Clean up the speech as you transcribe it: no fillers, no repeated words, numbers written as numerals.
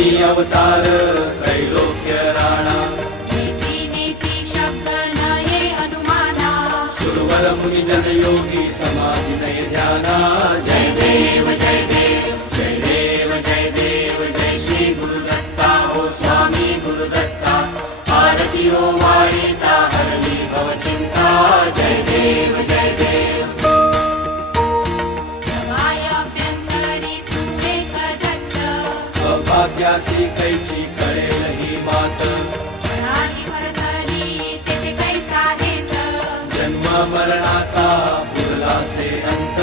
धर्मी अवतार त्रैलोक्य राणा नीती नीती शब्द नये अनुमाना सुरवर मुनि जन योगी समाधि नय ध्याना जय देव जय देव जय देव जय देव जय श्री गुरुदत्ता हो स्वामी गुरुदत्ता आरती हो वाळीता हरली भव चिंता जय देव जय देव समायाभ्यंतरी तू एक दत्त अभाग्यासी कैची कळेल ही मात प्राणी भरतरी तेथे कैचा हेत जन्म मरणाचा पुरलासे अंत